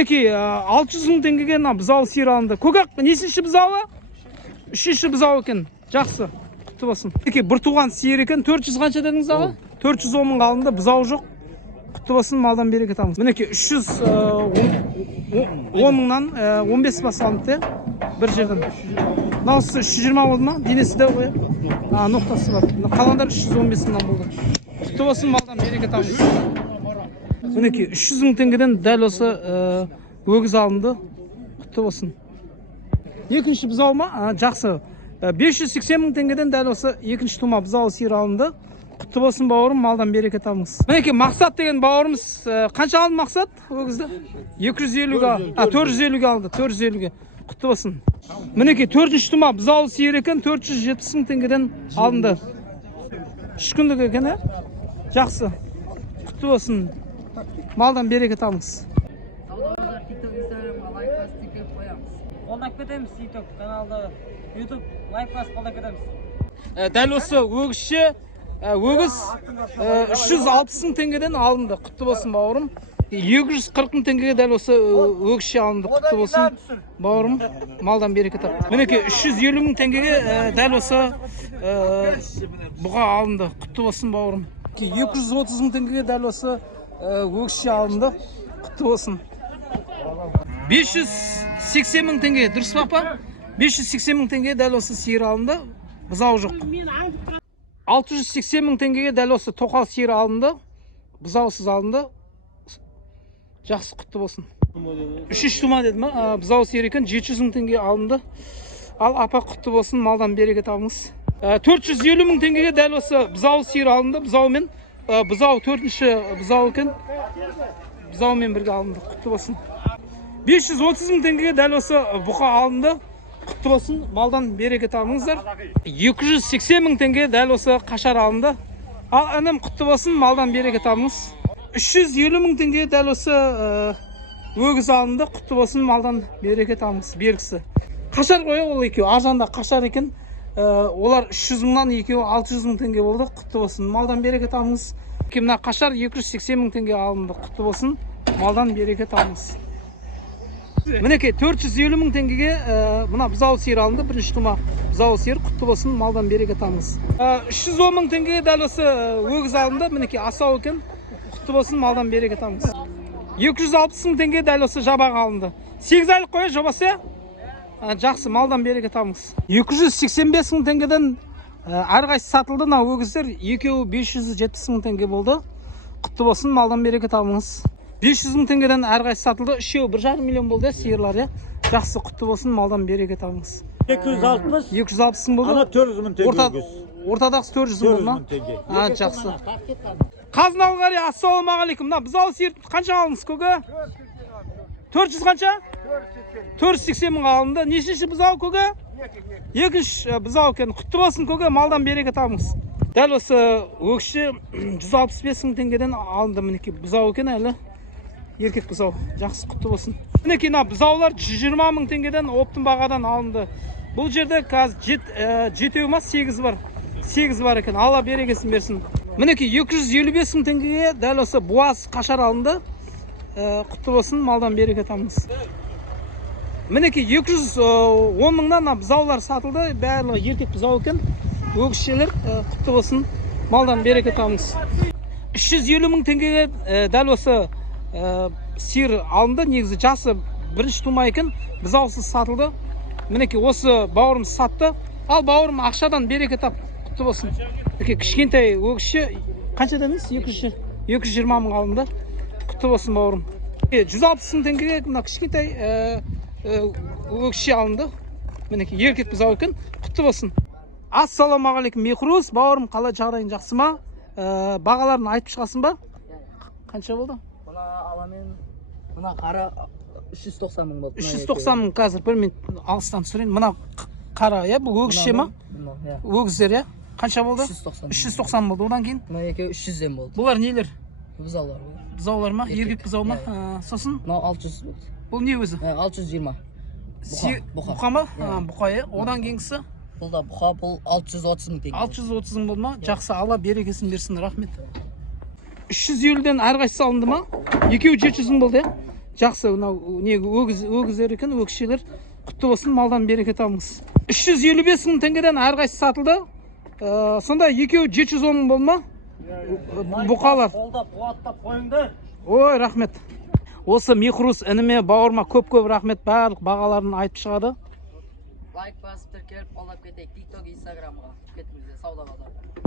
Мінекей 600 мың теңгеге бұзау сиыр алынды. Көкек нешінші бұзауы? 3-ші бұзау екен. Жақсы. Құтты болсын. Мінекей бір туған сиыр екен. 400 қанша дедіңіз аға? 410 мың алынды. Бұзау жоқ. Құтты болсын, малдан береке табыңыз. Мінекей 310 мыңнан 15 бас алынды бір жерден. Мынаусы 320 болды ма? Денесі де ғой. Ноқтасы бар. Қалғандар 315 мыңнан болды. Құтты болсын, малдан береке табыңыз. Мінекей 300 мың теңгеден дәл осы өгіз алынды. Құтты болсын. Екінші бұзау ма? Жақсы. 580 мың теңгеден дәл осы екінші тума бұзау сиыр алынды. Құтты болсын бауырым, малдан береке табыңыз. Мінекей Мақсат деген бауырымыз қанша алды Мақсат өгізді? 250-ге, 450-ге алды. 450-ге. Құтты болсын. Мінекей төртінші тума бұзау сиыр екен, 470 мың теңгеден алынды. 3 күндік екен, жақсы. Құтты болсын. Малдан береке табыңыз. Қолдап кетеміз YouTube каналды, YouTube лайкпас қолдап кетеміз. Дәл осы өгізше өгіз 360 мың теңгеден алынды. Құтты болсын бауырым. 240 мың теңгеге дәл осы өгізше алынды. Құтты болсын бауырым. Малдан береке тап. Мінекей 350 мың теңгеге дәл осы бұға алынды. Құтты болсын бауырым. 230 мың теңгеге дәл осы өгізше алынды. Құтты болсын. 580 мың теңге, дұрыс па? 580 мың теңге дәл осы сиыр алынды. Бұзау жоқ. 680 мың теңгеге дәл осы тоқал сиыр алынды. Бұзаусыз алынды. Жақсы, құтты болсын. 3 тума деді ма? Бұзау сиыр екен, 700 мың теңге алынды. Ал апа құтты болсын, малдан береке табыңыз. 450 мың теңгеге дәл осы бұзау сиыр алынды. Бұзаумен. Бұзау 4-ші бұзау екен. Бұзаумен бірге алынды. Құтты болсын. 530 мың теңгеге дәл осы бұқа алынды. Құтты болсын, малдан береке табыңыздар. 280 мың теңге дәл осы қашар алынды. Ал әнім құтты болсын, малдан береке табыңыз. 350 мың теңге дәл осы өгіз алынды. Құтты болсын, малдан береке табыңыз. Бергісі. Қашар қойы ол екеу. Арзанда қашар екен. Олар 300 мыңнан екеу 600 мың теңге болды. Құтты болсын, малдан береке табыңыз. Мына қашар 280 мың теңге алынды. Құтты болсын, малдан береке табыңыз. Мінекей 450 мың теңгеге мына бұзау сиыр алынды. Бірінші тума бұзау сиыр. Құтты болсын, малдан береке табыңыз. 310 мың теңгеге дәл осы өгіз алынды. Мінекей асау екен. Құтты болсын, малдан береке табыңыз. 260 мың теңге дәл осы жабақ алынды. 8 айлық қой жобасы. Жақсы, малдан береке табыңыз. 285 мың теңгеден әрқайсы сатылды. Мына өгіздер екеуі 570 мың теңге болды. Құтты болсын, малдан береке табыңыз. 500 мың теңгеден әрқайсы сатылды. Үшеуі 1,5 миллион болды сиырлар. Жақсы, құтты болсын, малдан береке табыңыз. 260 мың болды. Ана 400 мың теңге. Ортадағысы 400 мың болды ма? Жақсы. Қазыналғари, ассалаумағалейкум. Мына бұзау сиыр қанша алыңыз көке? 400 қанша? 480 мың алынды. Нешінші бұзау көке? Екінші бұзау екен. Құтты болсын көке, малдан береке табыңыз. Дәл осы өгізше 165 мың теңгеден алынды. Мінекей бұзау екен әлі. Еркек бұзау. Жақсы, құтты болсын. Мінекей бұзаулар 120 мың теңгеден оптың бағадан алынды. Бұл жерде қазір 7 ма 8 бар. 8 бар екен. Алла берекесін берсін. Мінекей 255 мың теңгеге дәл осы буаз қашар алынды. Құтты болсын, малдан береке табыңыз. Мінекей 210 мыңнан бұзаулар сатылды. Барлығы еркек бұзау екен. Өгізшелер, құтты болсын, малдан береке табыңыз. 350 мың теңгеге дәл осы сиыр алынды. Негізі жасы бірінші тума екен. Бұзаусыз сатылды. Мінекей осы бауырым сатты. Ал бауырым ақшадан береке тап. Құтты болсын. Кішкентай өгізше қанша дедіңіз? 220 мың алынды. Құтты болсын бауырым. 160 мың теңгеге мына кішкентай өгізше алынды. Мінекей еркек бұзау екен. Құтты болсын. Ассалаумағалейкум Мехрус, бауырым, қалай жағдайың жақсы ма? Бағаларын айтып шығасың ба? Қанша болды? Мына аламен, мына қара 390 мың болды. 390 мың қазір бір мен алыстан түсірейін. Мына қара, бұл өгізше ма? Өгіздер, қанша болды? 390 болды. Одан кейін? Мына екеуі 300-ден болды. Бұлар нелер? Бұзаулар. Бұзаулар ма? Еркек бұзау ма? Сосын? Мына 600 болды. Бұл не өзі? 620. Бұқа ма? Бұқа, одан кейінгісі? Бұл да бұқа, бұл 630 мың теңге. 630 мың болды ма? Жақсы, Алла берекесін берсін, рахмет. 350-ден әрқайсысы алынды ма? Екеуі 700 мың болды, Жақсы, мынау не өгіздер екен, өгізшелер құтты болсын, малдан береке табыңыз. 355 мың теңгеден әрқайсысы сатылды. Сонда екеуі 710 мың болды ма? Бұқалар. Қолдап, қуаттап қойыңдар. Ой, рахмет. Осы Михрус ініме, бауырма көп рахмет, барлық бағаларын айтып шығады. Лайк басып тіркеліп қолдап кетейік. TikTok, Instagramға кетіңіздер, саудаға да.